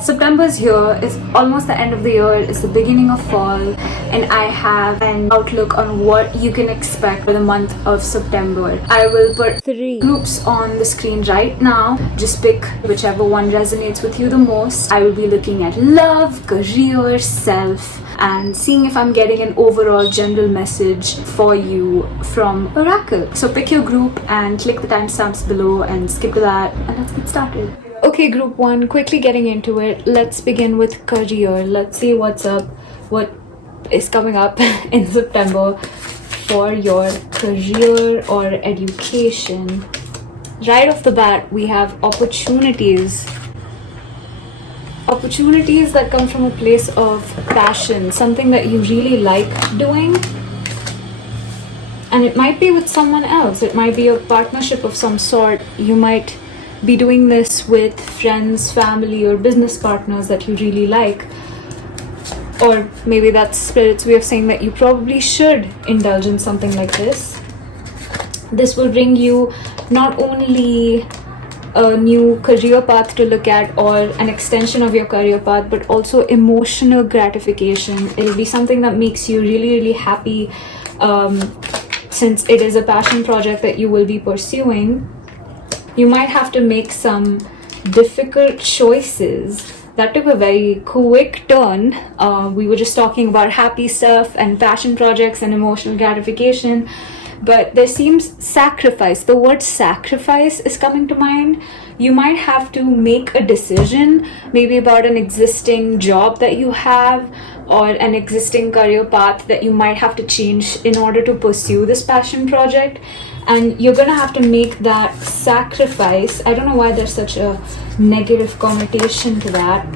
September's here, it's almost the end of the year, it's the beginning of fall, and I have an outlook on what you can expect for the month of September. I will put 3 groups on the screen right now. Just pick whichever one resonates with you the most. I will be looking at love, career, self, and seeing if I'm getting an overall general message for you from Oracle. So pick your group and click the timestamps below and skip to that, and let's get started. Okay, group 1, quickly getting into it. Let's begin with career. Let's see what's up, what is coming up in September for your career or education. Right off the bat, we have opportunities. Opportunities that come from a place of passion, something that you really like doing. And it might be with someone else. It might be a partnership of some sort. You might be doing this with friends, family, or business partners that you really like. Or maybe that's Spirit's way of saying that you probably should indulge in something like this. This will bring you not only a new career path to look at or an extension of your career path, but also emotional gratification. It'll be something that makes you really, really happy, since it is a passion project that you will be pursuing. You might have to make some difficult choices. That took a very quick turn. We were just talking about happy stuff and passion projects and emotional gratification, but there seems sacrifice. The word sacrifice is coming to mind. You might have to make a decision, maybe about an existing job that you have or an existing career path that you might have to change in order to pursue this passion project. And you're gonna have to make that sacrifice. I don't know why there's such a negative connotation to that.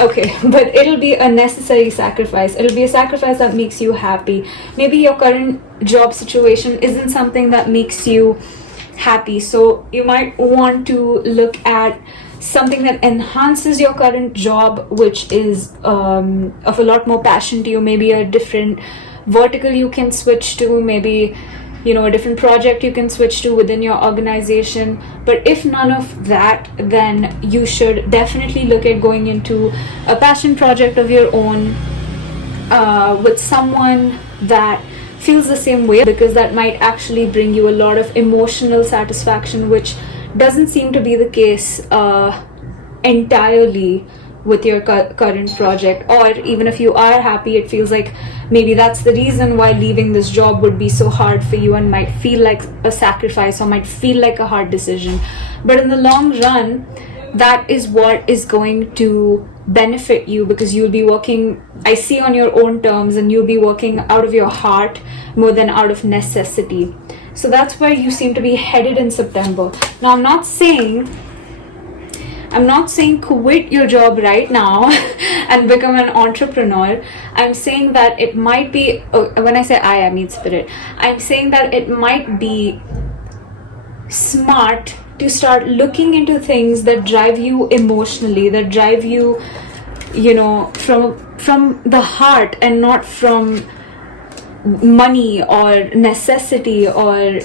Okay, but it'll be a necessary sacrifice. It'll be a sacrifice that makes you happy. Maybe your current job situation isn't something that makes you happy, so you might want to look at something that enhances your current job, which is of a lot more passion to you. Maybe a different vertical you can switch to, maybe a different project you can switch to within your organization. But if none of that, then you should definitely look at going into a passion project of your own with someone that feels the same way, because that might actually bring you a lot of emotional satisfaction, which doesn't seem to be the case entirely with your current project. Or even if you are happy, it feels like maybe that's the reason why leaving this job would be so hard for you and might feel like a sacrifice or might feel like a hard decision. But in the long run, that is what is going to benefit you, because you'll be working, I see, on your own terms, and you'll be working out of your heart more than out of necessity. So that's where you seem to be headed in September. Now, I'm not saying quit your job right now and become an entrepreneur. I'm saying that it might be, when I say I mean Spirit. I'm saying that it might be smart to start looking into things that drive you emotionally, that drive you, from the heart and not from money or necessity or,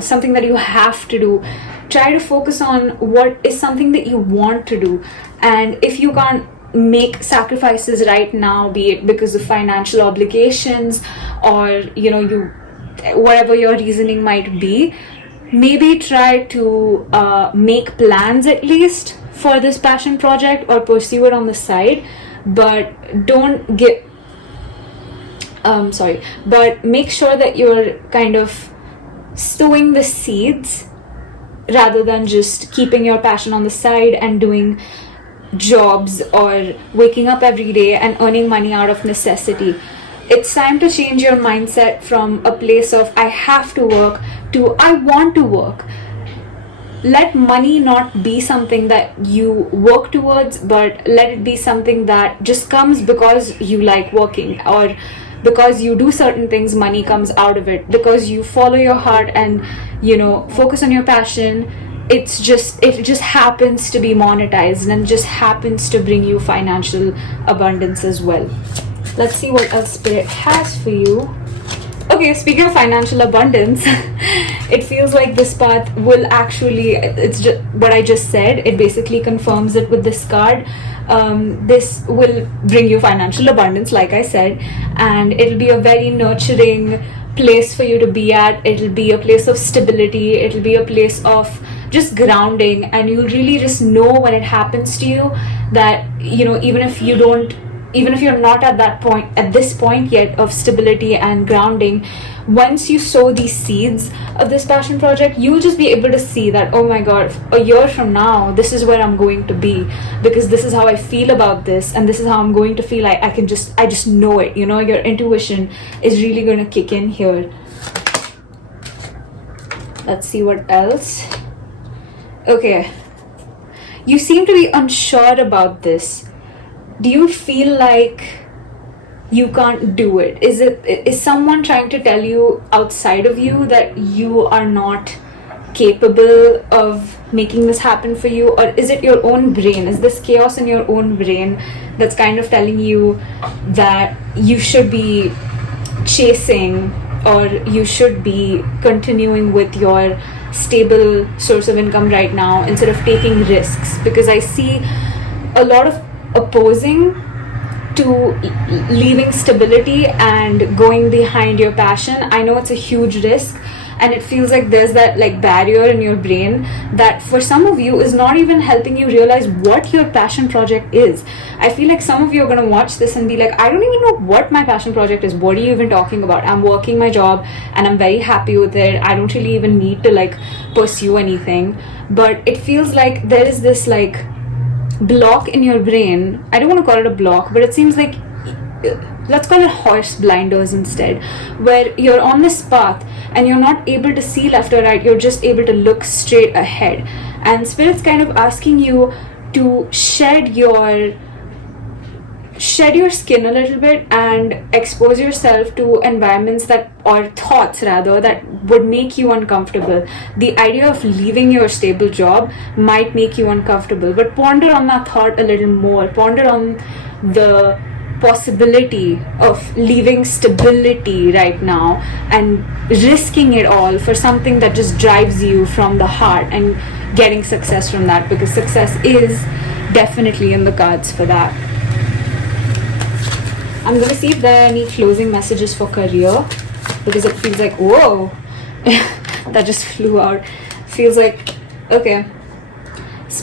something that you have to do. Try to focus on what is something that you want to do. And if you can't make sacrifices right now, be it because of financial obligations or, whatever your reasoning might be, maybe try to make plans at least for this passion project or pursue it on the side. But don't get, but make sure that you're kind of sowing the seeds rather than just keeping your passion on the side and doing jobs or waking up every day and earning money out of necessity. It's time to change your mindset from a place of I have to work to I want to work. Let money not be something that you work towards, but let it be something that just comes because you like working, or because you do certain things, money comes out of it. Because you follow your heart and focus on your passion, it just happens to be monetized and just happens to bring you financial abundance as well. Let's see what else Spirit has for you. Okay, speaking of financial abundance, It feels like this path will actually, it's just what I just said, it basically confirms it with this card. This will bring you financial abundance, like I said, and it'll be a very nurturing place for you to be at. It'll be a place of stability, it'll be a place of just grounding, and you'll really just know when it happens to you that, you know, even if you're not at that point, at this point yet of stability and grounding, once you sow these seeds of this passion project, you'll just be able to see that, oh my god, a year from now, this is where I'm going to be, because this is how I feel about this, and this is how I'm going to feel. I just know it, you know. Your intuition is really going to kick in here. Let's see what else. Okay, you seem to be unsure about this. Do you feel like you can't do it? Is someone trying to tell you outside of you that you are not capable of making this happen for you? Or is it your own brain? Is this chaos in your own brain that's kind of telling you that you should be chasing, or you should be continuing with your stable source of income right now instead of taking risks? Because I see a lot of opposing to leaving stability and going behind your passion. I know it's a huge risk, and it feels like there's that like barrier in your brain that for some of you is not even helping you realize what your passion project is. I feel like some of you are going to watch this and be like, I don't even know what my passion project is. What are you even talking about? I'm working my job and I'm very happy with it. I don't really even need to like pursue anything. But it feels like there is this like block in your brain. I don't want to call it a block, but it seems like, let's call it horse blinders instead, where you're on this path and you're not able to see left or right. You're just able to look straight ahead, and Spirit's kind of asking you to shed your skin a little bit and expose yourself to environments that, or thoughts rather, that would make you uncomfortable. The idea of leaving your stable job might make you uncomfortable, but ponder on that thought a little more. Ponder on the possibility of leaving stability right now and risking it all for something that just drives you from the heart and getting success from that, because success is definitely in the cards for that. I'm going to see if there are any closing messages for career, because it feels like, whoa, that just flew out. Feels like, okay.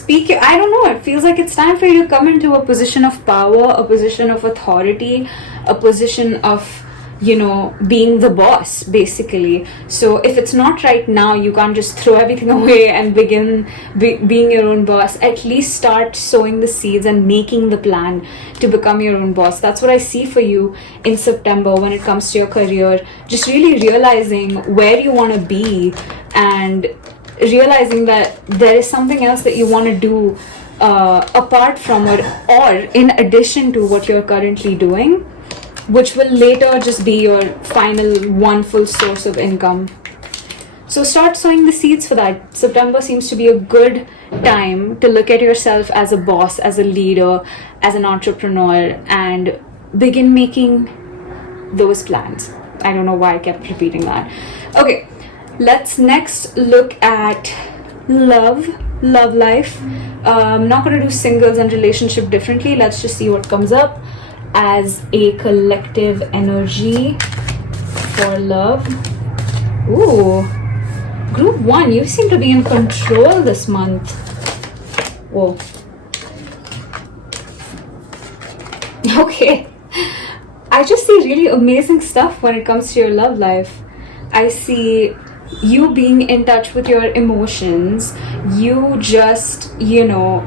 I don't know, it feels like it's time for you to come into a position of power, a position of authority, a position of, you know, being the boss, basically. So if it's not right now, you can't just throw everything away and begin being your own boss. At least start sowing the seeds and making the plan to become your own boss. That's what I see for you in September when it comes to your career. Just really realizing where you want to be, and realizing that there is something else that you want to do apart from or in addition to what you're currently doing, which will later just be your final one full source of income. So start sowing the seeds for that. September seems to be a good time to look at yourself as a boss, as a leader, as an entrepreneur, and begin making those plans. I don't know why I kept repeating that. Okay, let's next look at love life. I'm not going to do singles and relationship differently. Let's just see what comes up as a collective energy for love. Ooh, group 1, you seem to be in control this month. Whoa. Okay, I just see really amazing stuff when it comes to your love life. I see you being in touch with your emotions, you just, you know,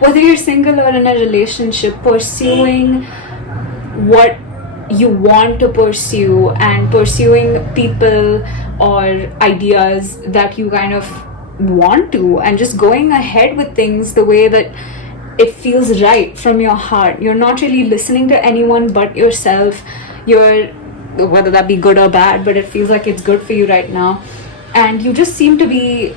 whether you're single or in a relationship, pursuing what you want to pursue and pursuing people or ideas that you kind of want to, and just going ahead with things the way that it feels right from your heart. You're not really listening to anyone but yourself. Whether that be good or bad, but it feels like it's good for you right now, and you just seem to be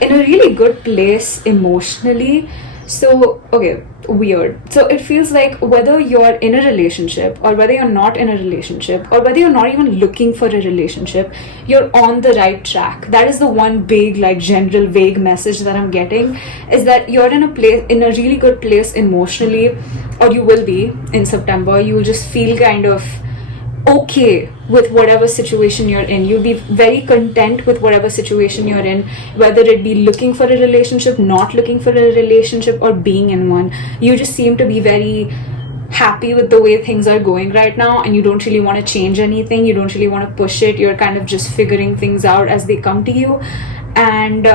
in a really good place emotionally. So, okay, weird. So it feels like whether you're in a relationship or whether you're not in a relationship or whether you're not even looking for a relationship, you're on the right track. That is the one big, like, general vague message that I'm getting, is that you're in a place, in a really good place emotionally, or you will be in September. You will just feel kind of okay with whatever situation you're in. You'll be very content with whatever situation you're in, whether it be looking for a relationship, not looking for a relationship, or being in one. You just seem to be very happy with the way things are going right now, and you don't really want to change anything. You don't really want to push it. You're kind of just figuring things out as they come to you. And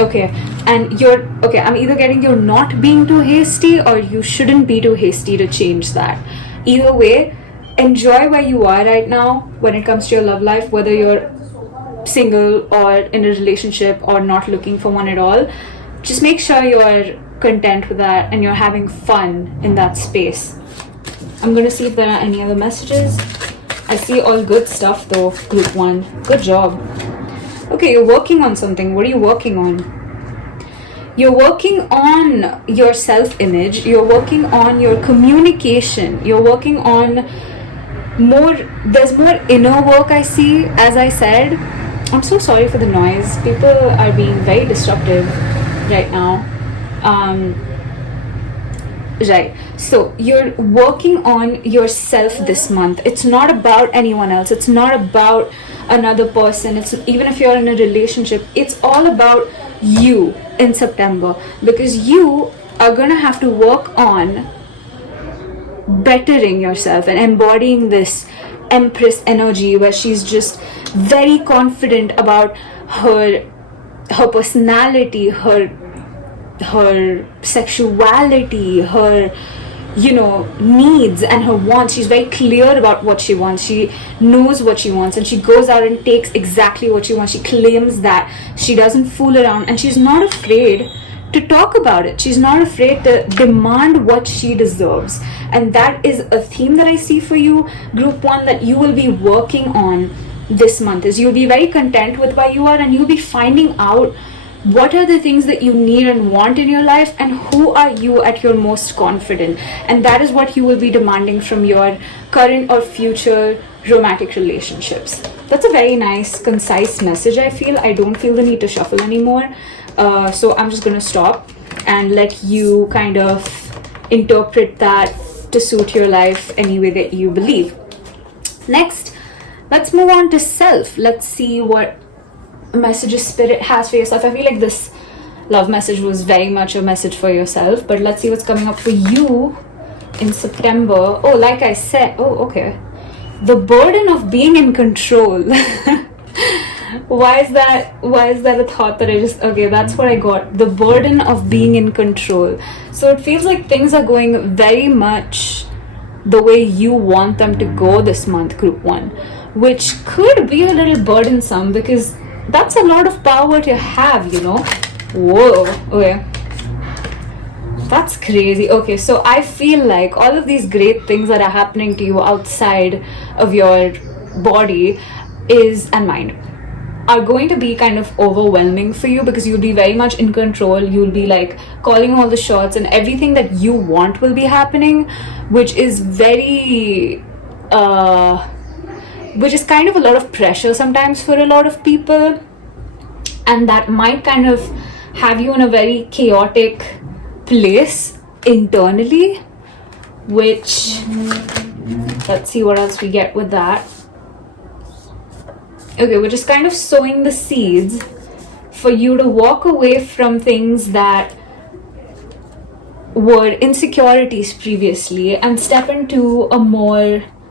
okay, and I'm either getting you're not being too hasty, or you shouldn't be too hasty to change that. Either way, enjoy where you are right now when it comes to your love life, whether you're single or in a relationship or not looking for one at all. Just make sure you're content with that and you're having fun in that space. I'm going to see if there are any other messages. I see all good stuff though, group 1. Good job. Okay, you're working on something. What are you working on? You're working on your self-image, you're working on your communication, you're working on there's more inner work I see, as I said. I'm so sorry for the noise. People are being very disruptive right now. Right. So you're working on yourself this month. It's not about anyone else. It's not about another person. It's even if you're in a relationship, it's all about you in September, because you are gonna have to work on bettering yourself and embodying this Empress energy, where she's just very confident about her personality, her sexuality, her needs and her wants. She's very clear about what she wants. She knows what she wants, and she goes out and takes exactly what she wants. She claims that. She doesn't fool around, and she's not afraid to talk about it. She's not afraid to demand what she deserves. And that is a theme that I see for you, group 1, that you will be working on this month. Is you'll be very content with where you are, and you'll be finding out what are the things that you need and want in your life, and who are you at your most confident. And that is what you will be demanding from your current or future romantic relationships. That's a very nice, concise message, I feel. I don't feel the need to shuffle anymore. So I'm just going to stop and let you kind of interpret that to suit your life any way that you believe. Next, let's move on to self. Let's see what messages Spirit has for yourself. I feel like this love message was very much a message for yourself, but let's see what's coming up for you in September. Oh, like I said, okay. The burden of being in control. Why is that a thought that okay, that's what I got. The burden of being in control. So it feels like things are going very much the way you want them to go this month, group 1, which could be a little burdensome, because that's a lot of power to have, Whoa, okay. That's crazy. Okay, so I feel like all of these great things that are happening to you outside of your body and mind are going to be kind of overwhelming for you, because you'll be very much in control. You'll be like calling all the shots, and everything that you want will be happening, which is which is kind of a lot of pressure sometimes for a lot of people, and that might kind of have you in a very chaotic place internally, which, let's see what else we get with that. Okay, we're just kind of sowing the seeds for you to walk away from things that were insecurities previously and step into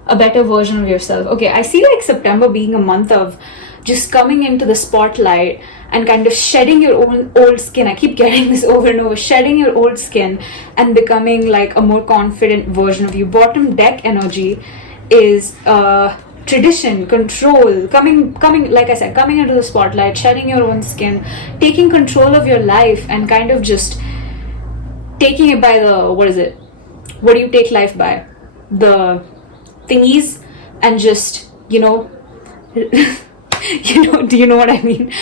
a better version of yourself. Okay, I see like September being a month of just coming into the spotlight and kind of shedding your old skin. I keep getting this over and over. Shedding your old skin and becoming like a more confident version of you. Bottom deck energy is tradition, control, coming, like I said, coming into the spotlight, shedding your own skin, taking control of your life, and kind of just taking it by what do you take life by? The thingies, and just, Do you know what I mean?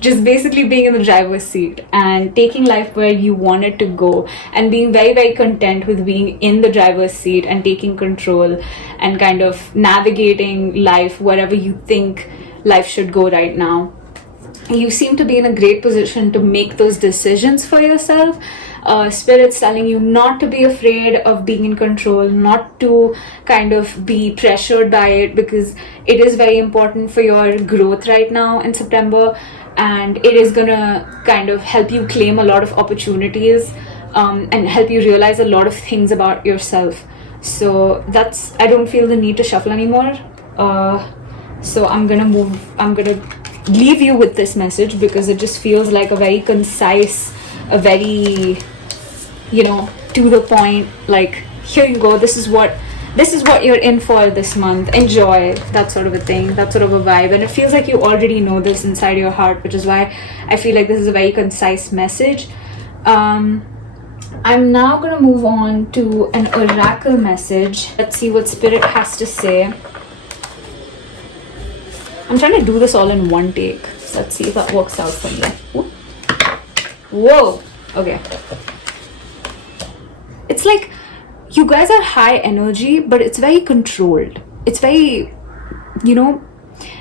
Just basically being in the driver's seat and taking life where you want it to go, and being very, very content with being in the driver's seat and taking control and kind of navigating life wherever you think life should go right now. You seem to be in a great position to make those decisions for yourself. Spirit's telling you not to be afraid of being in control, not to kind of be pressured by it, because it is very important for your growth right now in September, and it is gonna kind of help you claim a lot of opportunities, and help you realize a lot of things about yourself. So I don't feel the need to shuffle anymore. So I'm gonna leave you with this message, because it just feels like a very concise, a very, to the point, like, here you go, this is what you're in for this month, enjoy, that sort of a thing, that sort of a vibe. And it feels like you already know this inside your heart, which is why I feel like this is a very concise message. I'm now gonna move on to an oracle message. Let's see what Spirit has to say. I'm trying to do this all in one take. So let's see if that works out for me. Whoa! Okay. It's like you guys are high energy, but it's very controlled. It's very,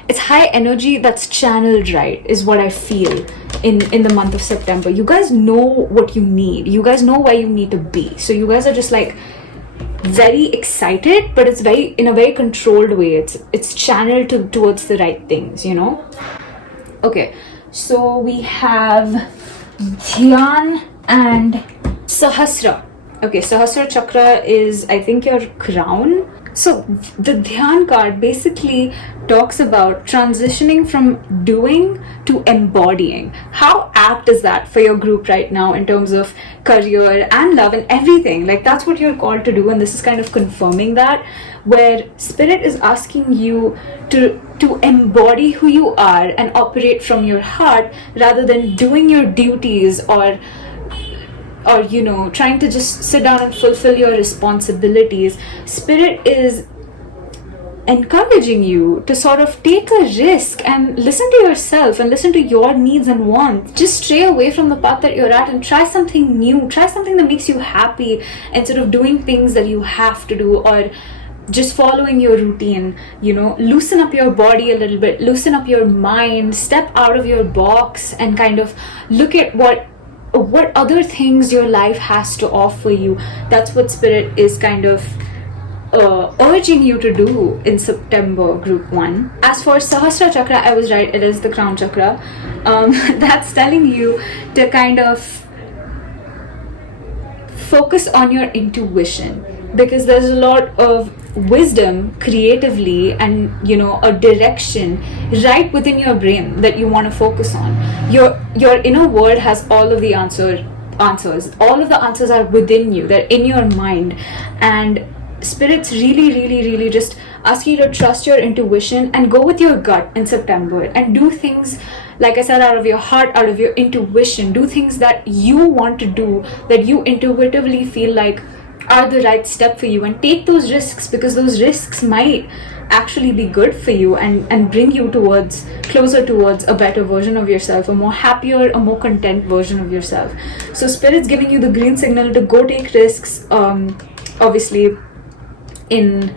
it's high energy that's channeled right, is what I feel in the month of September. You guys know what you need. You guys know where you need to be. So you guys are just like very excited, but it's in a very controlled way. It's channeled towards the right things, Okay, so we have Dhyan and Sahasra. Okay, Sahasra Chakra is, I think, your crown. So the Dhyan card basically talks about transitioning from doing to embodying. How apt is that for your group right now in terms of career and love and everything? Like, that's what you're called to do, and this is kind of confirming that, where Spirit is asking you to embody who you are and operate from your heart, rather than doing your duties or trying to just sit down and fulfill your responsibilities. Spirit is encouraging you to sort of take a risk and listen to yourself and listen to your needs and wants. Just stray away from the path that you're at and try something new. Try something that makes you happy, instead of doing things that you have to do or just following your routine. Loosen up your body a little bit, loosen up your mind, step out of your box and kind of look at what other things your life has to offer you. That's what Spirit is kind of urging you to do in September, group 1. As for Sahasra Chakra, I was right, it is the crown chakra. That's telling you to kind of focus on your intuition, because there's a lot of wisdom creatively and a direction right within your brain that you want to focus on. Your inner world has all of the answers. All of the answers are within you. They're in your mind, and Spirit's really, really, really just ask you to trust your intuition and go with your gut in September and do things, like I said, out of your heart, out of your intuition. Do things that you want to do, that you intuitively feel like are the right step for you, and take those risks, because those risks might actually be good for you and bring you closer towards a better version of yourself, a more happier, a more content version of yourself. So Spirit's giving you the green signal to go take risks, obviously in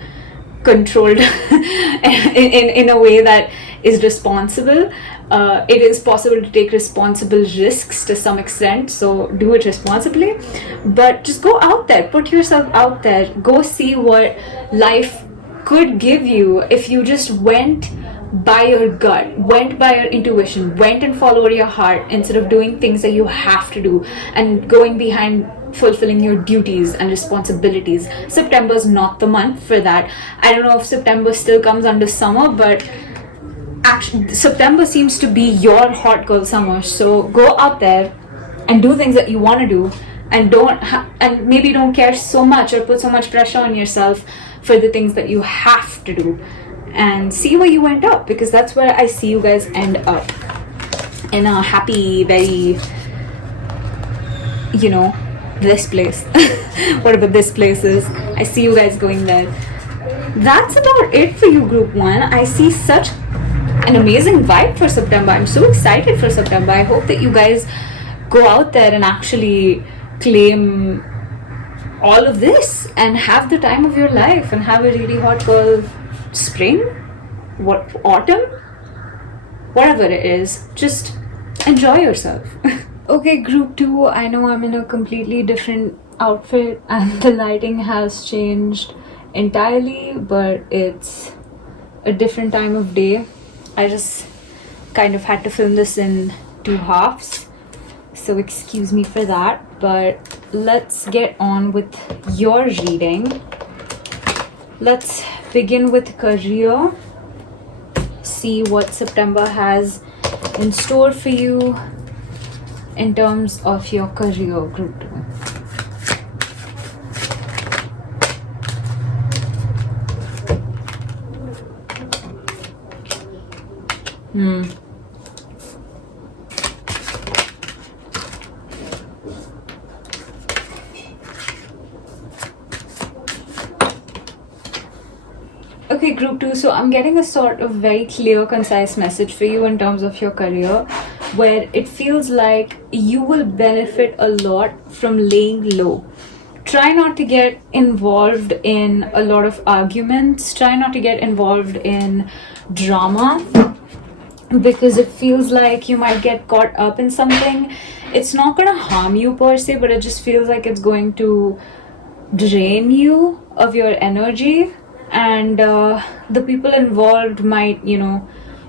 controlled in a way that is responsible. It is possible to take responsible risks to some extent, so do it responsibly, but just go out there, put yourself out there, go see what life could give you if you just went by your gut, went by your intuition, went and followed your heart, instead of doing things that you have to do and going behind fulfilling your duties and responsibilities. September's not the month for that. I don't know if September still comes under summer, but actually September seems to be your hot girl summer. So go out there and do things that you want to do, and and maybe don't care so much or put so much pressure on yourself for the things that you have to do, and see where you end up, because that's where I see you guys end up, in a happy, very, this place. Whatever this place is, I see you guys going there. That's about it for you, group 1. I see such an amazing vibe for September. I'm so excited for September. I hope that you guys go out there and actually claim all of this and have the time of your life and have a really hot girl spring, autumn, whatever it is. Just enjoy yourself. Okay, group 2, I know I'm in a completely different outfit and the lighting has changed entirely, but it's a different time of day. I just kind of had to film this in 2 halves, so excuse me for that. But let's get on with your reading. Let's begin with career. See what September has in store for you in terms of your career, group 2. Okay, group 2, so I'm getting a sort of very clear, concise message for you in terms of your career, where it feels like you will benefit a lot from laying low. Try not to get involved in a lot of arguments. Try not to get involved in drama, because it feels like you might get caught up in something. It's not going to harm you per se, but it just feels like it's going to drain you of your energy. And the people involved might, you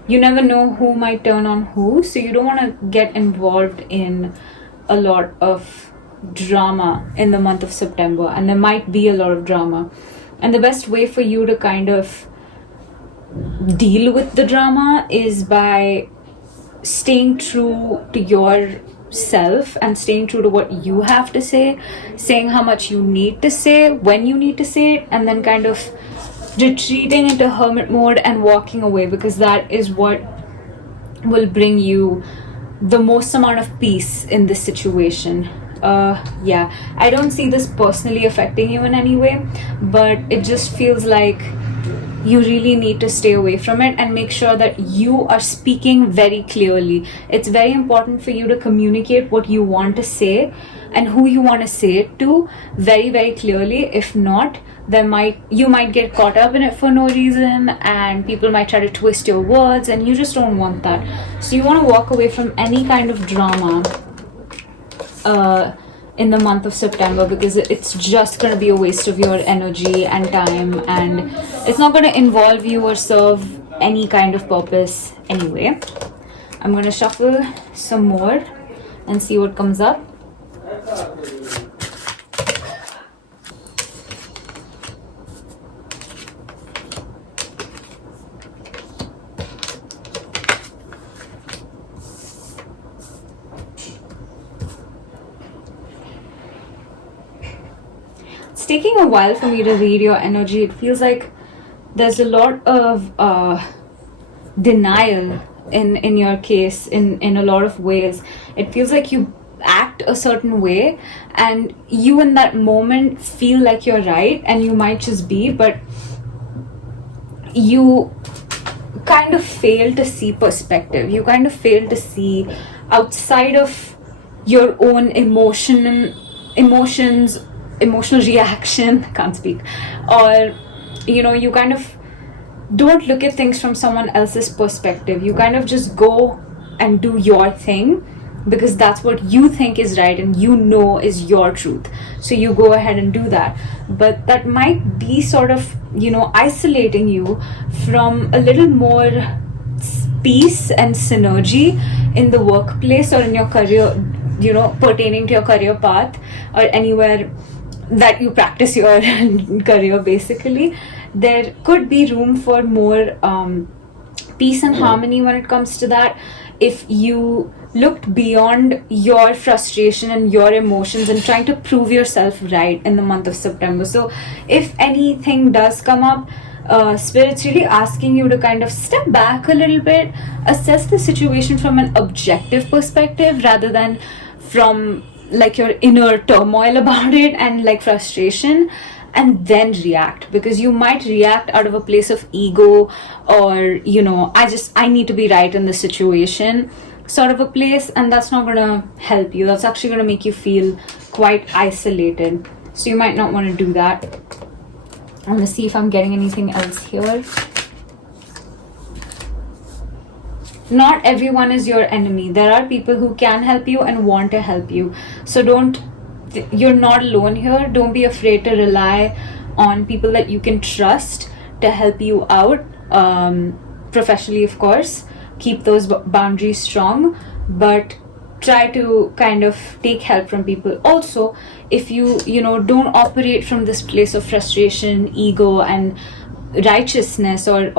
never know who might turn on who, so you don't want to get involved in a lot of drama in the month of September, and there might be a lot of drama. And the best way for you to kind of deal with the drama is by staying true to yourself and staying true to what you have to say, saying how much you need to say, when you need to say it, and then kind of retreating into hermit mode and walking away, because that is what will bring you the most amount of peace in this situation. I don't see this personally affecting you in any way, but it just feels like you really need to stay away from it and make sure that you are speaking very clearly. It's very important for you to communicate what you want to say and who you want to say it to very, very clearly. If not, you might get caught up in it for no reason, and people might try to twist your words, and you just don't want that. So you want to walk away from any kind of drama in the month of September, because it's just going to be a waste of your energy and time, and it's not going to involve you or serve any kind of purpose anyway. I'm going to shuffle some more and see what comes up. It's taking a while for me to read your energy. It feels like there's a lot of denial in your case in a lot of ways. It feels like you act a certain way and you in that moment feel like you're right, and you might just be, but you kind of fail to see perspective. You kind of fail to see outside of your own emotional reaction, can't speak, or you kind of don't look at things from someone else's perspective. You kind of just go and do your thing because that's what you think is right and is your truth. So you go ahead and do that, but that might be sort of isolating you from a little more peace and synergy in the workplace or in your career, pertaining to your career path or anywhere that you practice your career. Basically, there could be room for more peace and harmony when it comes to that, if you looked beyond your frustration and your emotions and trying to prove yourself right in the month of September. So if anything does come up, Spirit's really asking you to kind of step back a little bit, assess the situation from an objective perspective rather than from like your inner turmoil about it and like frustration, and then react, because you might react out of a place of ego, or I need to be right in the situation sort of a place, and that's not going to help you. That's actually going to make you feel quite isolated. So you might not want to do that. I'm going to see if I'm getting anything else here. Not everyone is your enemy. There are people who can help you and want to help you. So you're not alone here. Don't be afraid to rely on people that you can trust to help you out, professionally, of course. Keep those boundaries strong, but try to kind of take help from people. Also, if you don't operate from this place of frustration, ego, and righteousness, or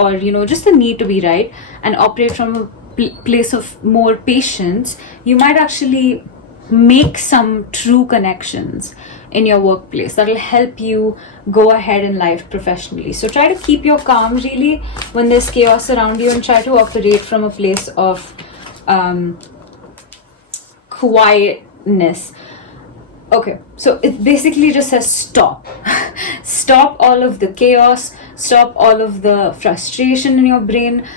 just the need to be right, and operate from a place of more patience, you might actually make some true connections in your workplace that'll help you go ahead in life professionally. So try to keep your calm really when there's chaos around you, and try to operate from a place of quietness. Okay, so it basically just says stop. Stop all of the chaos, stop all of the frustration in your brain.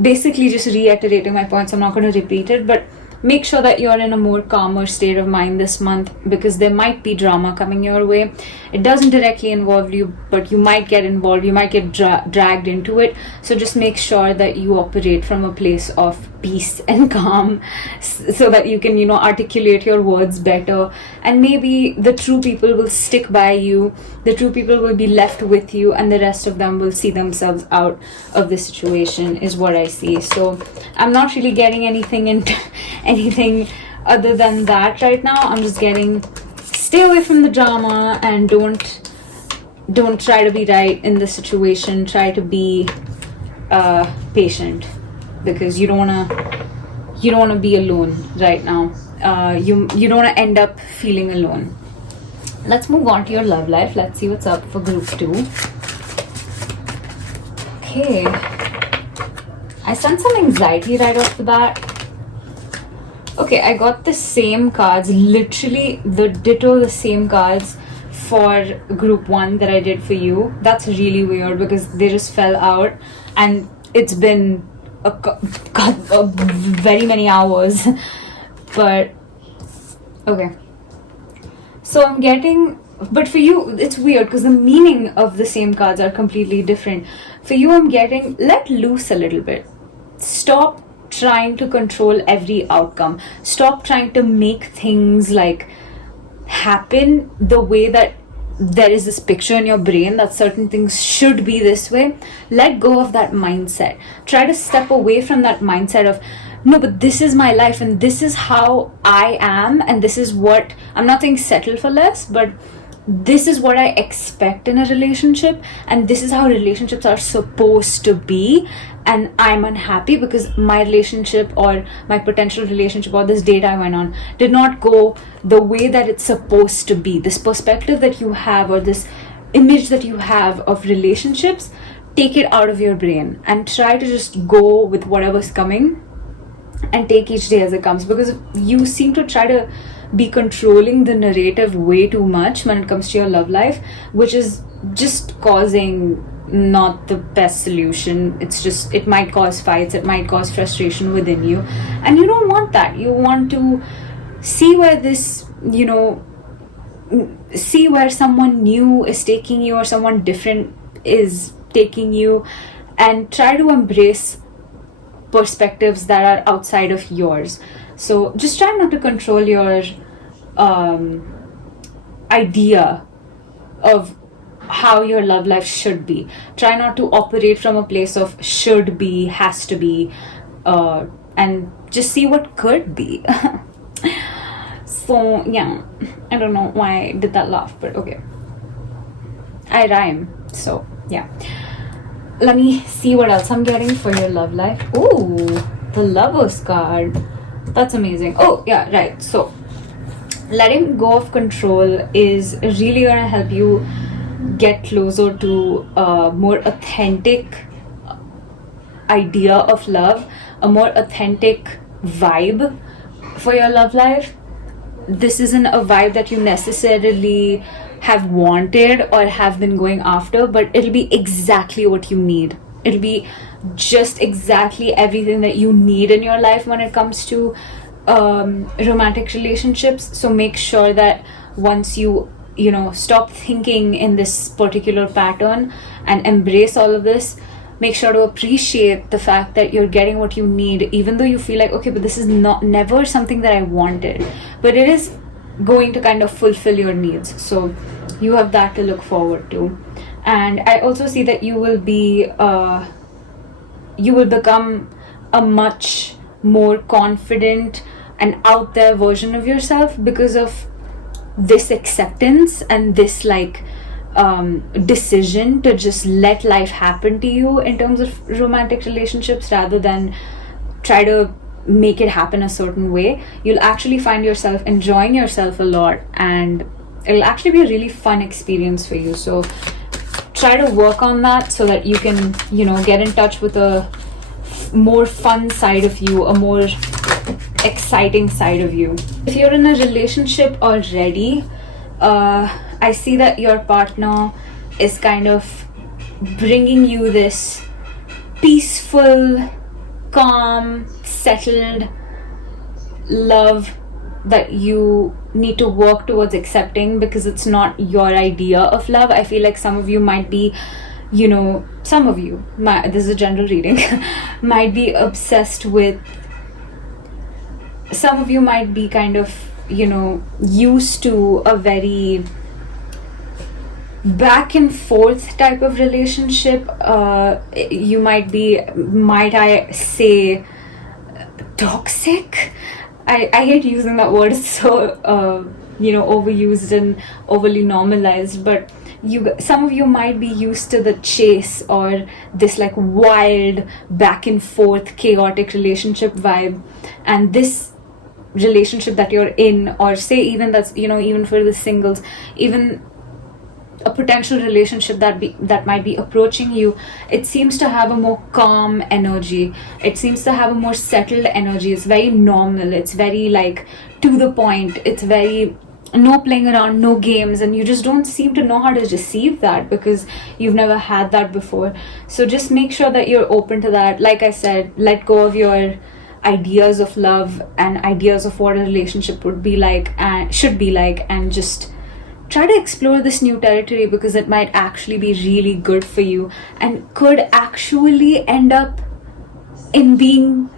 Basically just reiterating my points. I'm not going to repeat it, but make sure that you're in a more calmer state of mind this month, because there might be drama coming your way. It doesn't directly involve you, but you might get involved, you might get dragged into it. So just make sure that you operate from a place of peace and calm, so that you can articulate your words better, and maybe the true people will stick by you, the true people will be left with you, and the rest of them will see themselves out of the situation, is what I see. So I'm not really getting anything other than that right now. I'm just getting, stay away from the drama, and don't try to be right in the situation. Try to be patient, because you don't want to be alone right now. You don't want to end up feeling alone. Let's move on to your love life. Let's see what's up for group 2. Okay, I sense some anxiety right off the bat. Okay, I got the same cards, literally the same cards for group 1 that I did for you. That's really weird, because they just fell out, and it's been very many hours. But okay, so I'm getting, but for you it's weird because the meaning of the same cards are completely different. For you, I'm getting, let loose a little bit. Stop trying to control every outcome. Stop trying to make things like happen the way that there is this picture in your brain that certain things should be this way. Let go of that mindset. Try to step away from that mindset of, no, but this is my life and this is how I am, and this is what, I'm not saying settle for less, but this is what I expect in a relationship, and this is how relationships are supposed to be, and I'm unhappy because my relationship or my potential relationship or this date I went on did not go the way that it's supposed to be. This perspective that you have, or this image that you have of relationships, take it out of your brain and try to just go with whatever's coming and take each day as it comes, because you seem to try to be controlling the narrative way too much when it comes to your love life, which is just causing not the best solution. It's just, it might cause fights, it might cause frustration within you, and you don't want that. You want to see where this, see where someone new is taking you or someone different is taking you, and try to embrace perspectives that are outside of yours. So just try not to control your idea of how your love life should be. Try not to operate from a place of should be, has to be, and just see what could be. So yeah, I don't know why I did that laugh, but okay. I rhyme, so yeah. Let me see what else I'm getting for your love life. Ooh, the Lovers card. That's amazing. Oh, yeah, right. So, letting go of control is really going to help you get closer to a more authentic idea of love, a more authentic vibe for your love life. This isn't a vibe that you necessarily have wanted or have been going after, but it'll be exactly what you need. It'll be just exactly everything that you need in your life when it comes to romantic relationships. So make sure that once you stop thinking in this particular pattern and embrace all of this, make sure to appreciate the fact that you're getting what you need, even though you feel like, okay, but this is never something that I wanted, but it is going to kind of fulfill your needs. So you have that to look forward to. And I also see that you will become a much more confident and out there version of yourself because of this acceptance and this decision to just let life happen to you in terms of romantic relationships, rather than try to make it happen a certain way. You'll actually find yourself enjoying yourself a lot, and it'll actually be a really fun experience for you. So try to work on that so that you can get in touch with a more fun side of you, a more exciting side of you. If you're in a relationship already, I see that your partner is kind of bringing you this peaceful, calm, settled love that you need to work towards accepting, because it's not your idea of love. I feel like some of you might be, this is a general reading, might be obsessed with, some of you might be kind of, used to a very back and forth type of relationship. You might I say, toxic. I hate using that word. It's so overused and overly normalized, but some of you might be used to the chase or this like wild back and forth chaotic relationship vibe, and this relationship that you're in, or say even that's even for the singles, even a potential relationship that might be approaching you, it seems to have a more calm energy. It seems to have a more settled energy. It's very normal. It's very like to the point. It's very no playing around, no games, and you just don't seem to know how to receive that because you've never had that before. So just make sure that you're open to that. Like I said, let go of your ideas of love and ideas of what a relationship would be like and should be like, and just try to explore this new territory, because it might actually be really good for you and could actually end up in being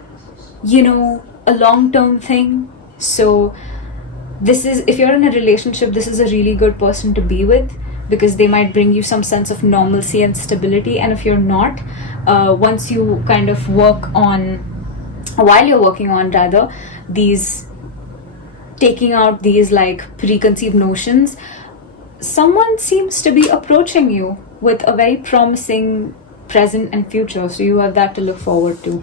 a long-term thing. So this is, if you're in a relationship, this is a really good person to be with, because they might bring you some sense of normalcy and stability. And if you're not, once you kind of while you're working on these, taking out these like preconceived notions, someone seems to be approaching you with a very promising present and future. So you have that to look forward to.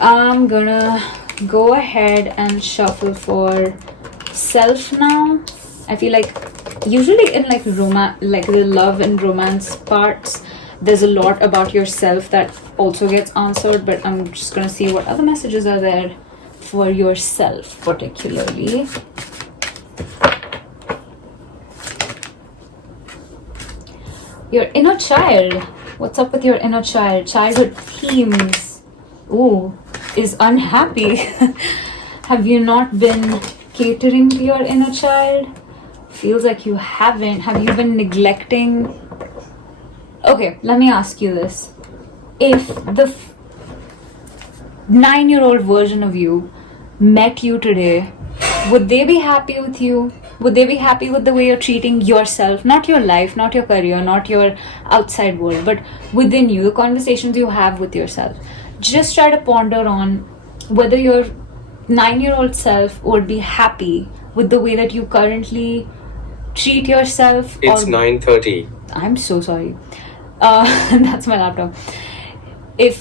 I'm gonna go ahead and shuffle for self now. I feel like usually in like the love and romance parts, there's a lot about yourself that also gets answered, but I'm just gonna see what other messages are there for yourself particularly. Your inner child. What's up with your inner child? Childhood themes. Ooh, is unhappy. Have you not been catering to your inner child? Feels like you haven't. Have you been neglecting? Okay, let me ask you this. If the 9-year-old version of you met you today, would they be happy with you? Would they be happy with the way you're treating yourself? Not your life, not your career, not your outside world, but within you, the conversations you have with yourself. Just try to ponder on whether your 9-year-old self would be happy with the way that you currently treat yourself. It's 9:30. I'm so sorry. That's my laptop. I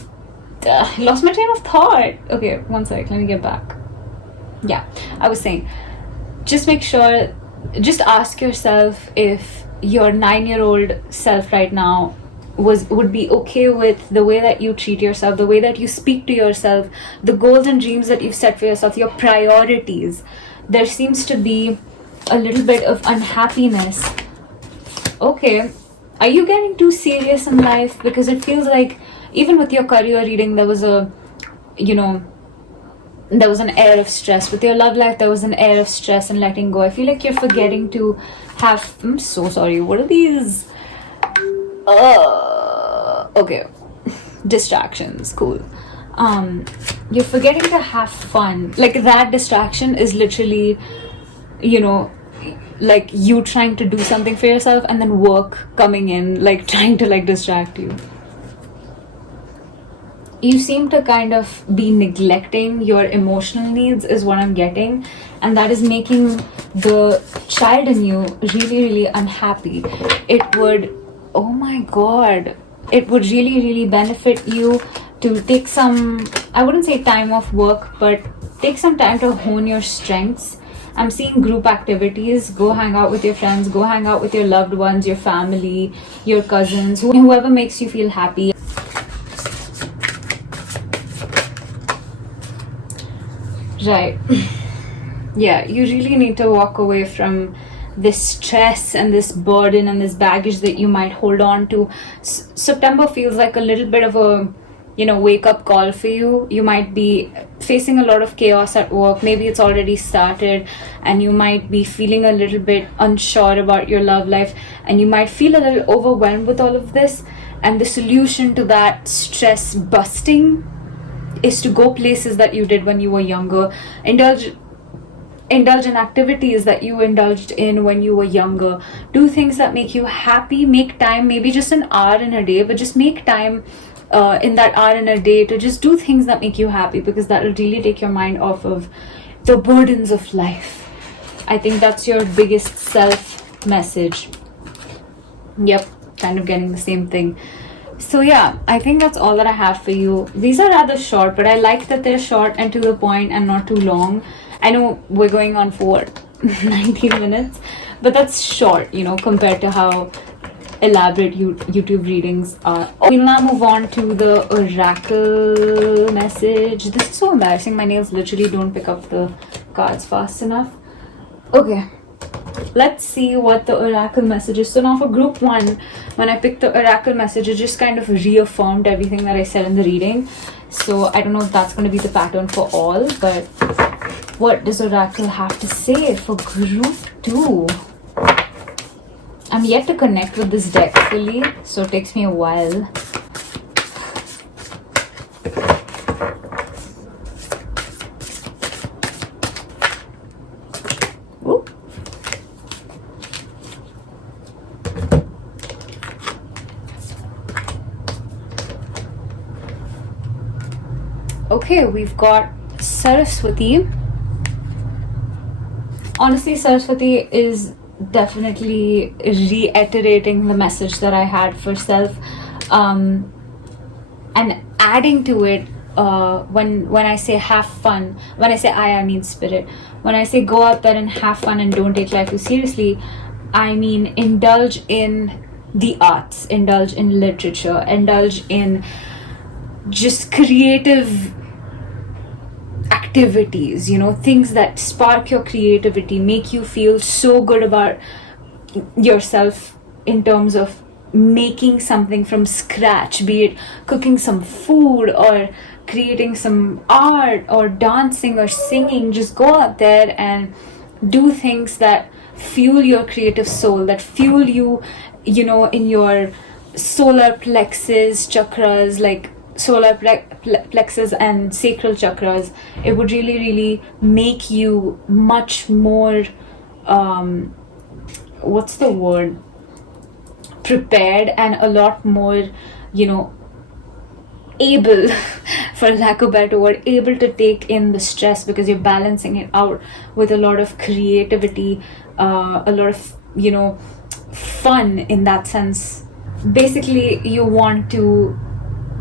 lost my train of thought. Okay, one sec, let me get back. Yeah, I was saying, just ask yourself if your 9-year-old self right now would be okay with the way that you treat yourself, the way that you speak to yourself, the goals and dreams that you've set for yourself, your priorities. There seems to be a little bit of unhappiness. Okay, are you getting too serious in life? Because it feels like even with your career reading, there was a, you know, there was an air of stress. With your love life, there was an air of stress and letting go. I feel like you're forgetting to have. I'm so sorry. What are these? Okay, distractions. Cool. You're forgetting to have fun. Like that distraction is literally, you know, like you trying to do something for yourself and then work coming in, like trying to like distract you. You seem to kind of be neglecting your emotional needs is what I'm getting, and that is making the child in you really, really unhappy. It would, oh my god, it would really benefit you to take some, I wouldn't say time off work, but take some time to hone your strengths. I'm seeing group activities. Go hang out with your friends, go hang out with your loved ones, your family, your cousins, whoever makes you feel happy. Right. Yeah, you really need to walk away from this stress and this burden and this baggage that you might hold on to. September feels like a little bit of a, you know, wake up call for you. You might be facing a lot of chaos at work. Maybe it's already started and you might be feeling a little bit unsure about your love life, and you might feel a little overwhelmed with all of this. And the solution to that stress busting is to go places that you did when you were younger. Indulge in activities that you indulged in when you were younger. Do things that make you happy. Make time, maybe just an hour in a day, but just make time in that hour in a day to just do things that make you happy, because that will really take your mind off of the burdens of life. I think that's your biggest self message. Yep, kind of getting the same thing. So yeah, I think that's all that I have for you. These are rather short, but I like that they're short and to the point and not too long. I know we're going on for 19 minutes, but that's short, you know, compared to how elaborate YouTube readings are. We'll now move on to the oracle message. This is so embarrassing. My nails literally don't pick up the cards fast enough. Okay, let's see what the oracle message is. So now for group 1, when I picked the oracle message, it just kind of reaffirmed everything that I said in the reading. So I don't know if that's going to be the pattern for all, but what does oracle have to say for group 2? I'm yet to connect with this deck fully, so it takes me a while. Ooh. Okay, we've got Saraswati. Honestly, Saraswati is definitely reiterating the message that I had for self, and adding to it. When I say have fun, when I say I mean spirit. When I say go out there and have fun and don't take life too seriously, I mean indulge in the arts, indulge in literature, indulge in just creative activities, you know, things that spark your creativity, make you feel so good about yourself in terms of making something from scratch, be it cooking some food or creating some art or dancing or singing. Just go out there and do things that fuel your creative soul, that fuel you, you know, in your solar plexus chakras, like solar plexus and sacral chakras. It would really make you much more what's the word, prepared, and a lot more, you know, able for lack of a better word, able to take in the stress, because you're balancing it out with a lot of creativity, a lot of, you know, fun in that sense. Basically, you want to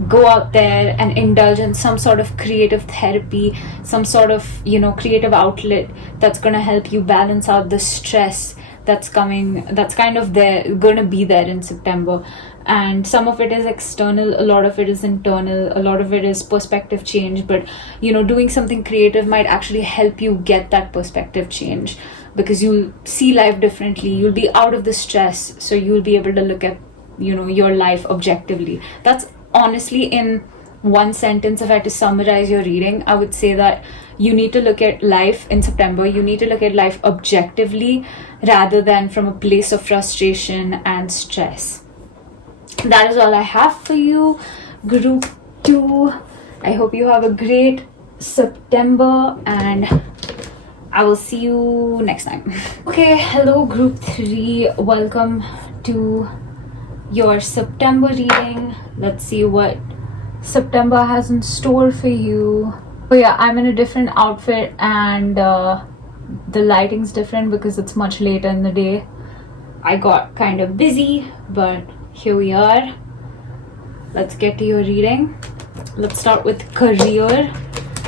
go out there and indulge in some sort of creative therapy, some sort of, you know, creative outlet that's going to help you balance out the stress that's coming, that's kind of there, going to be there in September. And some of it is external, a lot of it is internal, a lot of it is perspective change. But, you know, doing something creative might actually help you get that perspective change. because you'll see life differently. You'll be out of the stress, so you'll be able to look at, your life objectively. That's honestly, in one sentence, if I had to summarize your reading, I would say that you need to look at life in September. You need to look at life objectively rather than from a place of frustration and stress. That is all I have for you, Group 2. I hope you have a great September, and I will see you next time. Okay, hello Group 3. Welcome to your September reading. Let's see what September has in store for you. Oh yeah, I'm in a different outfit, and the lighting's different because it's much later in the day. I got kind of busy, but here we are. Let's get to your reading. Let's start with career.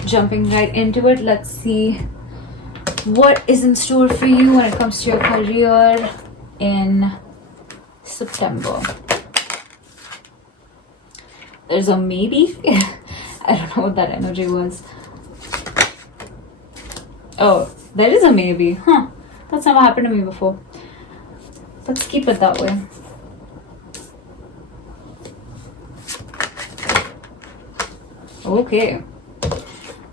Jumping right into it, let's see what is in store for you when it comes to your career in September. There's a maybe. I don't know what that energy was. Oh, there is a maybe. That's never happened to me before. Let's keep it that way. Okay.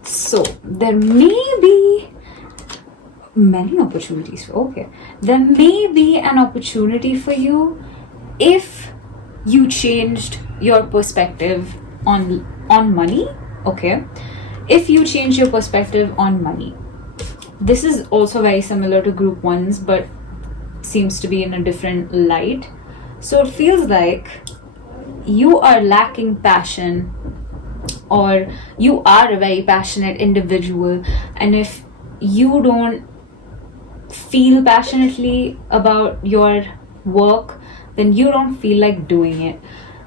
So, there may be many opportunities. Okay. There may be an opportunity for you if you changed your perspective on money. Okay. If you change your perspective on money. This is also very similar to Group 1's, but seems to be in a different light. So it feels like you are lacking passion, or you are a very passionate individual, and if you don't feel passionately about your work, then you don't feel like doing it.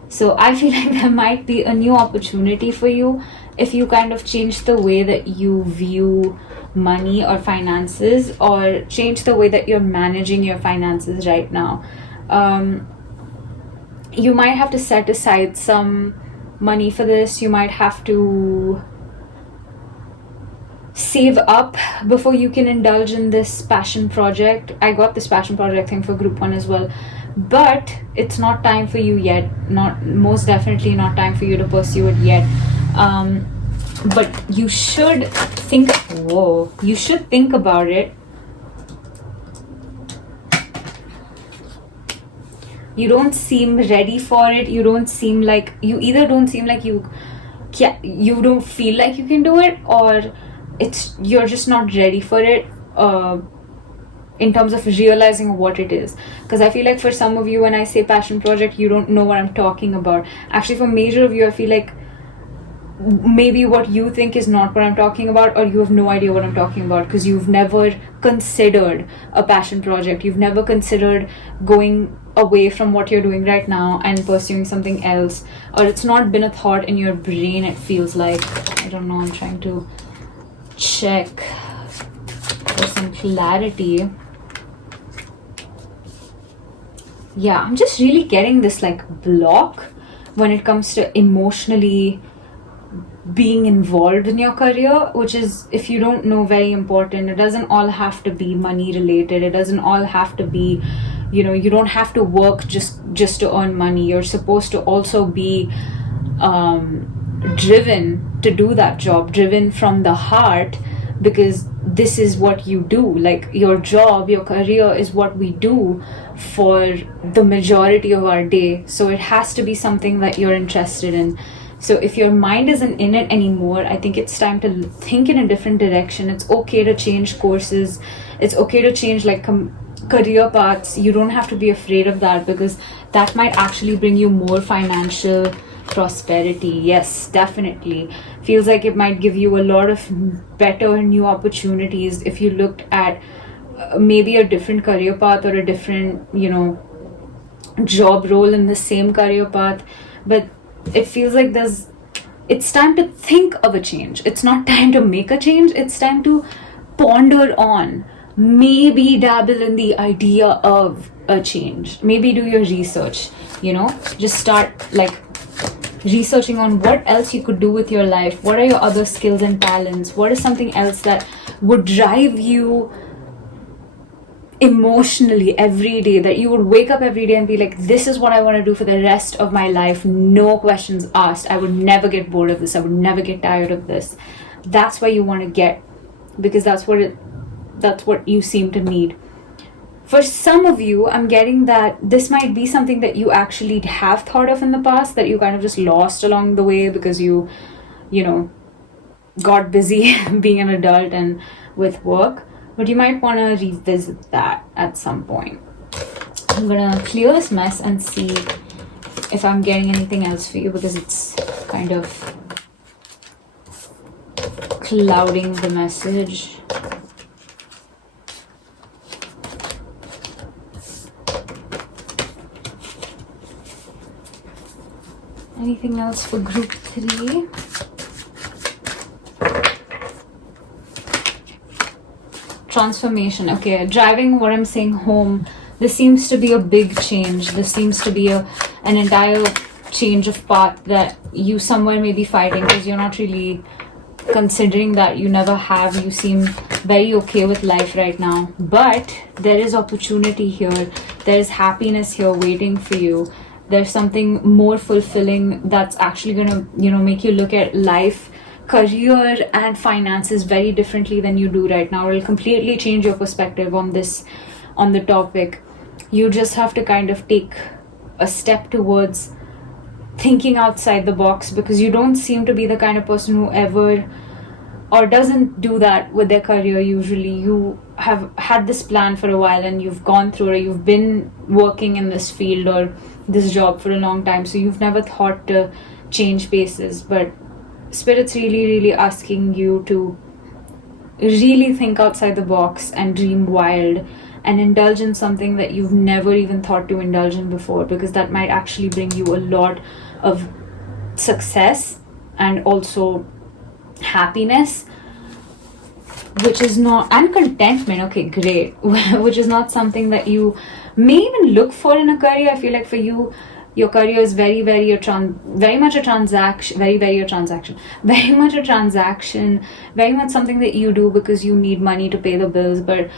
So I feel like there might be a new opportunity for you if you kind of change the way that you view money or finances, or change the way that you're managing your finances right now. You might have to set aside some money for this. You might have to save up before you can indulge in this passion project. I got this passion project thing for Group 1 as well, but it's not time for you yet. Most definitely not time for you to pursue it yet. But you should think about it. You don't seem ready for it. You don't seem like you don't feel like you can do it, or you're just not ready for it in terms of realizing what it is. Because I feel like for some of you, when I say passion project, you don't know what I'm talking about. Actually, for major of you, I feel like maybe what you think is not what I'm talking about, or you have no idea what I'm talking about because you've never considered a passion project. You've never considered going away from what you're doing right now and pursuing something else, or it's not been a thought in your brain, it feels like. I don't know, I'm trying to check for some clarity. Yeah, I'm just really getting this like block when it comes to emotionally being involved in your career, which is, if you don't know, very important. It doesn't all have to be money related. It doesn't all have to be, you don't have to work just to earn money. You're supposed to also be driven to do that job, driven from the heart, because this is what you do. Like, your job, your career is what we do for the majority of our day. So it has to be something that you're interested in. So if your mind isn't in it anymore, I think it's time to think in a different direction. It's okay to change courses. It's okay to change career paths. You don't have to be afraid of that, because that might actually bring you more financial prosperity. Yes, definitely. Feels like it might give you a lot of better new opportunities if you looked at maybe a different career path, or a different, job role in the same career path. But it feels like it's time to think of a change. It's not time to make a change. It's time to ponder on, maybe dabble in the idea of a change. Maybe do your research, just start researching on what else you could do with your life. What are your other skills and talents? What is something else that would drive you emotionally every day, that you would wake up every day and be like, this is what I want to do for the rest of my life, no questions asked. I would never get bored of this, I would never get tired of this. That's where you want to get, because that's what you seem to need. For some of you, I'm getting that this might be something that you actually have thought of in the past, that you kind of just lost along the way because you know, got busy being an adult and with work. But you might want to revisit that at some point. I'm gonna clear this mess and see if I'm getting anything else for you, because it's kind of clouding the message. Anything else for group 3? Transformation. Okay, driving, what I'm saying, home. This seems to be a big change. This seems to be an entire change of path that you somewhere may be fighting, because you're not really considering that. You never have. You seem very okay with life right now. But there is opportunity here. There is happiness here waiting for you. There's something more fulfilling that's actually gonna, you know, make you look at life, career and finances very differently than you do right now. It'll completely change your perspective on the topic. You just have to kind of take a step towards thinking outside the box, because you don't seem to be the kind of person who ever or doesn't do that with their career usually. You have had this plan for a while and you've gone through it, you've been working in this field or this job for a long time, so you've never thought to change paces. But Spirit's really asking you to really think outside the box and dream wild and indulge in something that you've never even thought to indulge in before, because that might actually bring you a lot of success and also happiness, which is not, and contentment. Okay, great. Which is not something that you may even look for in a career. I feel like for you, your career is very much a transaction, very much something that you do because you need money to pay the bills. But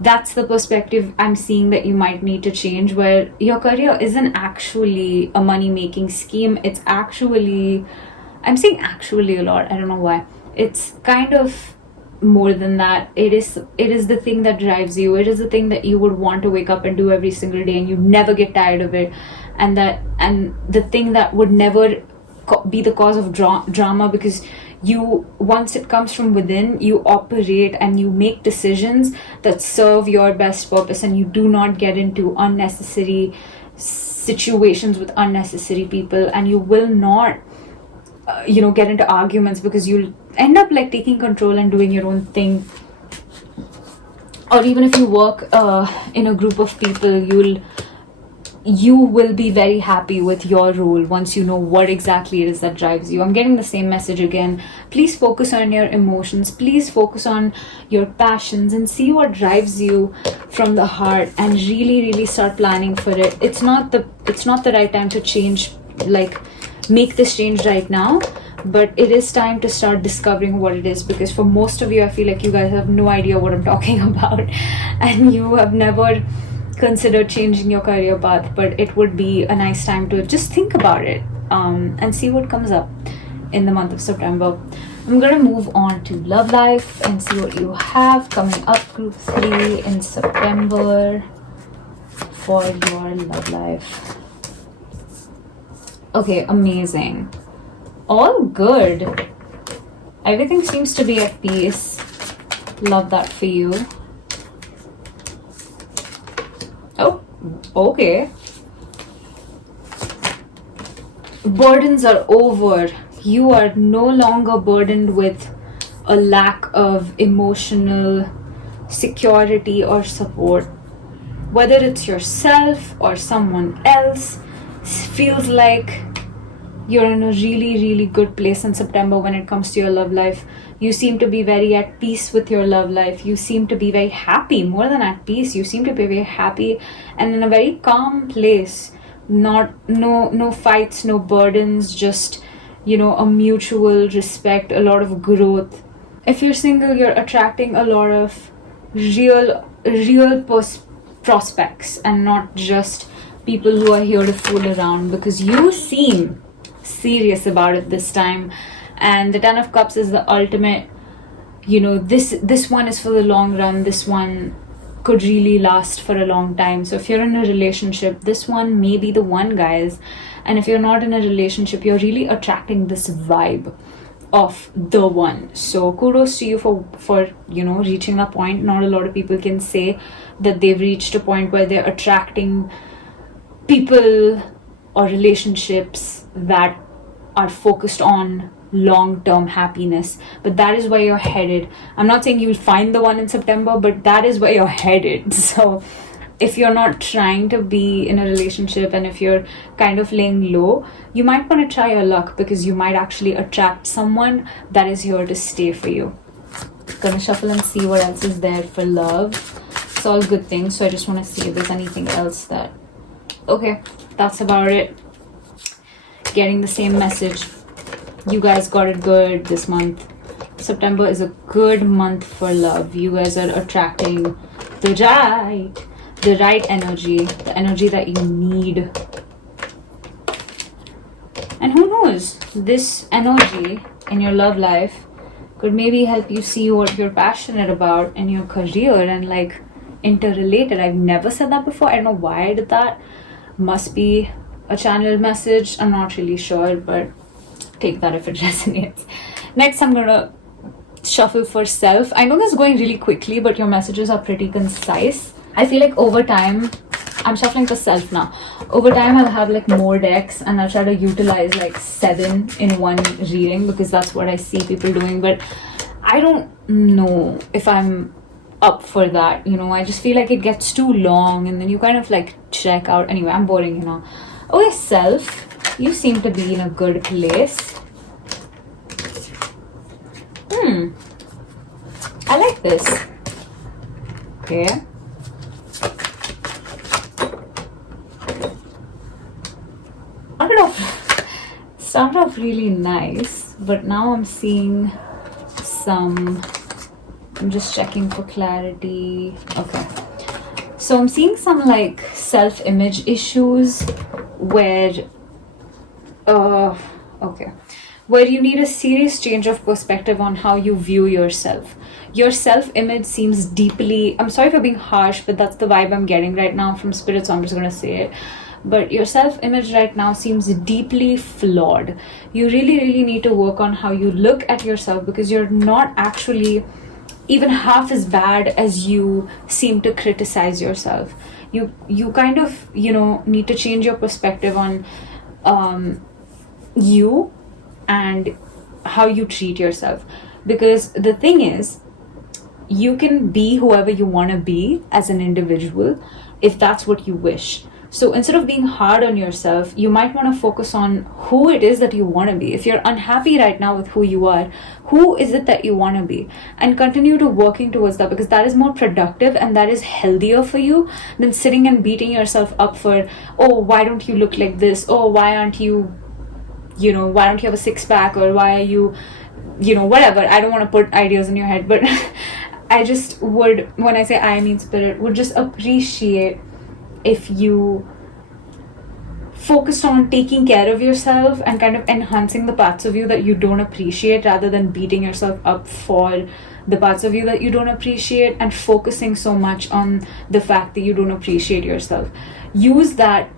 that's the perspective I'm seeing that you might need to change, where your career isn't actually a money-making scheme. It's actually, I'm saying actually a lot, I don't know why. It's kind of more than that. It is the thing that drives you. It is the thing that you would want to wake up and do every single day, and you never get tired of it. And the thing that would never be the cause of drama, because you, once it comes from within, you operate and you make decisions that serve your best purpose, and you do not get into unnecessary situations with unnecessary people, and you will not get into arguments, because you'll end up like taking control and doing your own thing. Or even if you work in a group of people, you will be very happy with your role once you know what exactly it is that drives you. I'm getting the same message again. Please focus on your emotions. Please focus on your passions and see what drives you from the heart, and really start planning for it. It's not the right time to change, like make this change right now, but it is time to start discovering what it is, because for most of you, I feel like you guys have no idea what I'm talking about, and you have never considered changing your career path. But it would be a nice time to just think about it and see what comes up in the month of September. I'm gonna move on to love life and see what you have coming up, group 3, in September for your love life. Okay, amazing. All good. Everything seems to be at peace. Love that for you. Oh, okay. Burdens are over. You are no longer burdened with a lack of emotional security or support. Whether it's yourself or someone else, feels like you're in a really good place in September when it comes to your love life. You seem to be very at peace with your love life. You seem to be very happy. More than at peace, you seem to be very happy and in a very calm place. No fights, no burdens, just a mutual respect, a lot of growth. If you're single, you're attracting a lot of real prospects, and not just people who are here to fool around, because you seem serious about it this time. And the Ten of Cups is the ultimate, you know, this one is for the long run. This one could really last for a long time. So if you're in a relationship, this one may be the one, guys. And if you're not in a relationship, you're really attracting this vibe of the one. So kudos to you for you know, reaching a point. Not a lot of people can say that they've reached a point where they're attracting people or relationships that are focused on long-term happiness. But that is where you're headed. I'm not saying you'll find the one in September, but that is where you're headed. So if you're not trying to be in a relationship, and if you're kind of laying low, you might want to try your luck, because you might actually attract someone that is here to stay for you. Gonna shuffle and see what else is there for love. It's all good things, so I just want to see if there's anything else that... Okay, that's about it. Getting the same message. You guys got it good this month. September is a good month for love. You guys are attracting the right energy, the energy that you need. And who knows, this energy in your love life could maybe help you see what you're passionate about in your career, and like interrelated. I've never said that before. I don't know why I did that. Must be a channel message. I'm not really sure, but take that if it resonates. Next, I'm gonna shuffle for self. I know this is going really quickly, but your messages are pretty concise. I feel like over time, I'm shuffling for self now. Over time, I'll have like more decks, and I'll try to utilize like 7 in one reading, because that's what I see people doing. But I don't know if I'm up for that, you know. I just feel like it gets too long, and then you kind of like check out. Anyway, I'm boring, you know. Okay, self, you seem to be in a good place. I like this. Okay. Started off really nice, but now I'm seeing some... I'm just checking for clarity. Okay. So I'm seeing some like self-image issues where where you need a serious change of perspective on how you view yourself. Your self-image seems deeply... I'm sorry for being harsh, but that's the vibe I'm getting right now from spirit, so I'm just gonna say it. But your self-image right now seems deeply flawed. You really need to work on how you look at yourself, because you're not actually even half as bad as you seem to criticize yourself. You kind of, you know, need to change your perspective on you and how you treat yourself. Because the thing is, you can be whoever you want to be as an individual if that's what you wish. So instead of being hard on yourself, you might want to focus on who it is that you want to be. If you're unhappy right now with who you are, who is it that you want to be? And continue to working towards that, because that is more productive and that is healthier for you than sitting and beating yourself up for, oh, why don't you look like this? Oh, why aren't you, you know, why don't you have a six-pack? Or why are you, you know, whatever. I don't want to put ideas in your head, but I just would, when I say I mean spirit, would just appreciate if you focused on taking care of yourself and kind of enhancing the parts of you that you don't appreciate, rather than beating yourself up for the parts of you that you don't appreciate and focusing so much on the fact that you don't appreciate yourself. Use that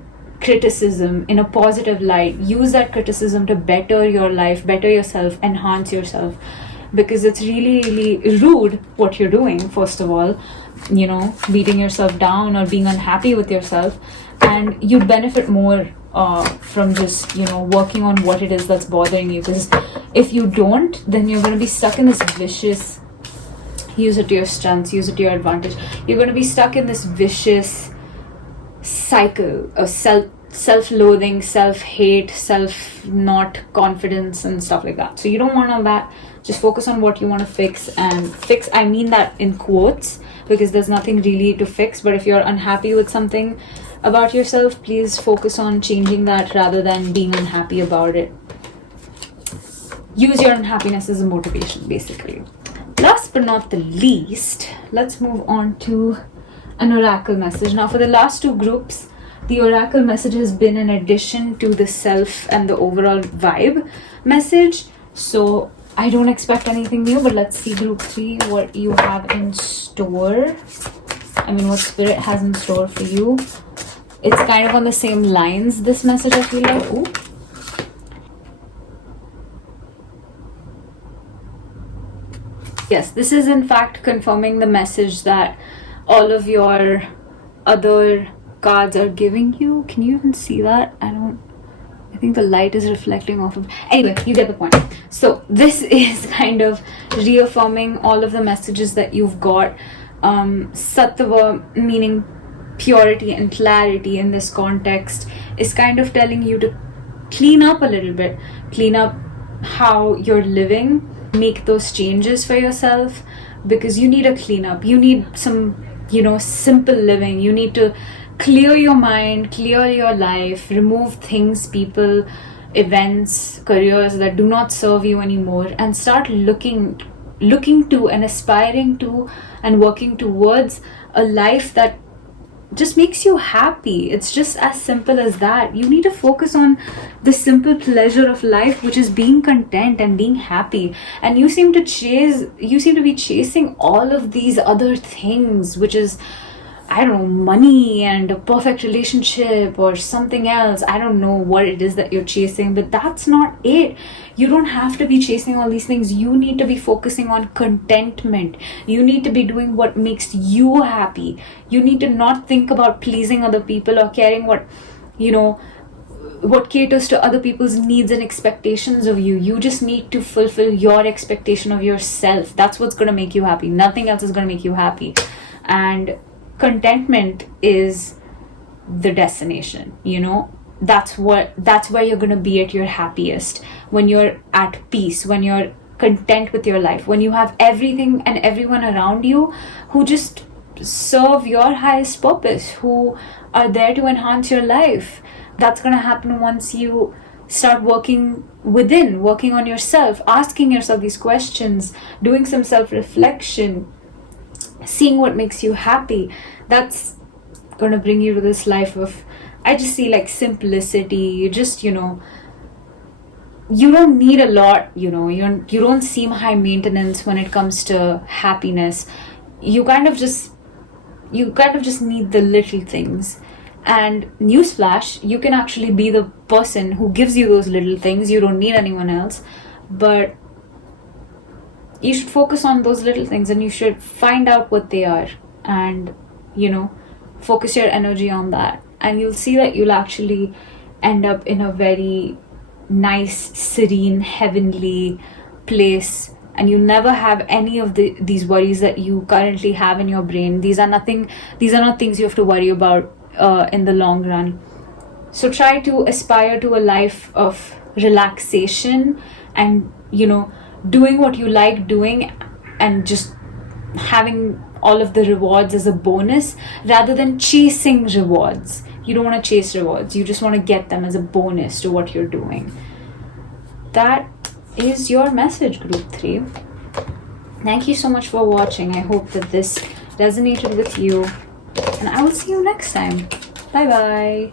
criticism in a positive light. Use that criticism to better your life, better yourself, enhance yourself. Because it's really rude what you're doing, first of all, you know, beating yourself down or being unhappy with yourself. And you benefit more from just, you know, working on what it is that's bothering you. Because if you don't, then you're going to be stuck in this vicious, use it to your strengths, use it to your advantage. You're going to be stuck in this vicious cycle of self-loathing, self-hate, self-not confidence and stuff like that. So you don't want all that. Just focus on what you want to fix. And fix, I mean that in quotes, because there's nothing really to fix. But if you're unhappy with something about yourself, please focus on changing that rather than being unhappy about it. Use your unhappiness as a motivation, basically. Last but not the least, let's move on to an oracle message. Now, for the last two groups, the oracle message has been an addition to the self and the overall vibe message. So I don't expect anything new, but let's see, group 3, what you have in store. I mean, what spirit has in store for you. It's kind of on the same lines, this message, I feel like. Ooh. Yes, this is in fact confirming the message that all of your other cards are giving you. Can you even see that? I think the light is reflecting off of. Anyway, you get the point. So this is kind of reaffirming all of the messages that you've got. Sattva, meaning purity and clarity in this context, is kind of telling you to clean up a little bit. Clean up how you're living. Make those changes for yourself, because you need a cleanup. You need some, simple living. You need to clear your mind, clear your life, remove things, people, events, careers that do not serve you anymore, and start looking to and aspiring to and working towards a life that just makes you happy. It's just as simple as that. You need to focus on the simple pleasure of life, which is being content and being happy. And you seem to be chasing all of these other things, which is, I don't know, money and a perfect relationship or something else. I don't know what it is that you're chasing, but that's not it. You don't have to be chasing all these things. You need to be focusing on contentment. You need to be doing what makes you happy. You need to not think about pleasing other people or caring what caters to other people's needs and expectations of you. You just need to fulfill your expectation of yourself. That's what's going to make you happy. Nothing else is going to make you happy. And contentment is the destination, that's where you're going to be at your happiest, when you're at peace, when you're content with your life, when you have everything and everyone around you who just serve your highest purpose, who are there to enhance your life. That's going to happen once you start working on yourself, asking yourself these questions, doing some self-reflection, seeing what makes you happy. That's going to bring you to this life of, I just see like simplicity. You just, you don't need a lot, you don't seem high maintenance when it comes to happiness. You kind of just need the little things. And newsflash, you can actually be the person who gives you those little things. You don't need anyone else. But you should focus on those little things, and you should find out what they are, and focus your energy on that, and you'll see that you'll actually end up in a very nice, serene, heavenly place, and you'll never have any of these worries that you currently have in your brain. These are not things you have to worry about in the long run. So try to aspire to a life of relaxation and doing what you like doing, and just having all of the rewards as a bonus rather than chasing rewards. You don't want to chase rewards. You just want to get them as a bonus to what you're doing. That is your message, group 3. Thank you so much for watching. I hope that this resonated with you, and I will see you next time. Bye bye.